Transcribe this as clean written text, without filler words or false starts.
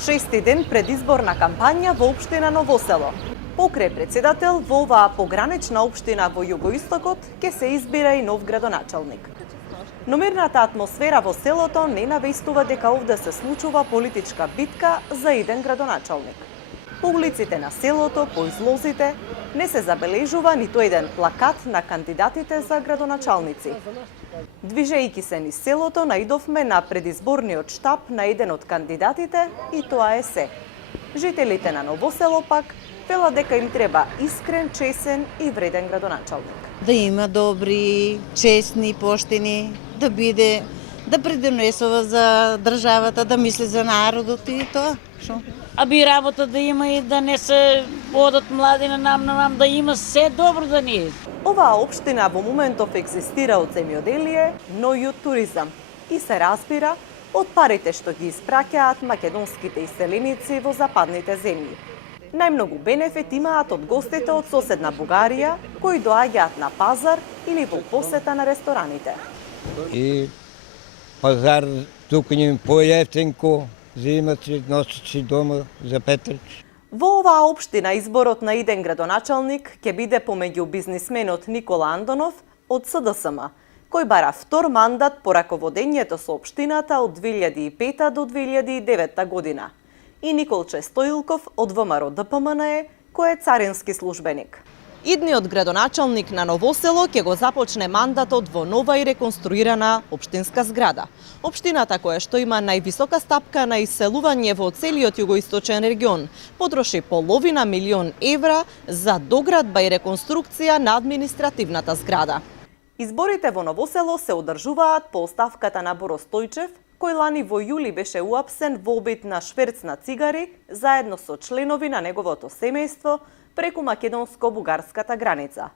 Шести ден предизборна кампања во општина Ново Село. Покрај председател во оваа погранична општина во југоистокот ќе се избира и нов градоначалник. Но мирната атмосфера во селото не навестува дека овде се случува политичка битка за еден градоначалник. По улиците на селото, по излозите, не се забележува ниту еден плакат на кандидатите за градоначалници. Движејќи се низ селото, наидовме на предизборниот штаб на еден од кандидатите и тоа е се. Жителите на Ново Село пак велат дека им треба искрен, чесен и вреден градоначалник. Да има добри, честни, поштени, да биде, да придонесува за државата, да мисли за народот и тоа. Шо? Аби работа да има и да не се одат млади на нам, да има се добро да ни е. Оваа општина во моментов екзистира од земјоделие, но и од туризам. И се разбира од парите што ги испраќаат македонските иселеници во западните земји. Најмногу бенефит имаат од гостите од соседна Бугарија, кои доаѓаат на пазар или во посета на рестораните. И пазар тука им поевтинко, взимат си, носат си дома за Петрич. Во оваа општина изборот на еден градоначалник ќе биде помеѓу бизнисменот Никола Андонов од СДСМ, кој бара втор мандат по раководењето со општината од 2005 до 2009 година, и Николче Стоилков од ВМРО ДПМНЕ, кој е царински службеник. Идниот градоначалник на Ново Село ќе го започне мандатот во нова и реконструирана општинска зграда. Општината, која што има највисока стапка на иселување во целиот југоисточен регион, потроши половина милион евра за доградба и реконструкција на административната зграда. Изборите во Ново Село се одржуваат по оставката на Боро Стојчев, кој лани во јули беше уапсен во обид на шверц на цигари заедно со членови на неговото семејство преку македонско-бугарската граница.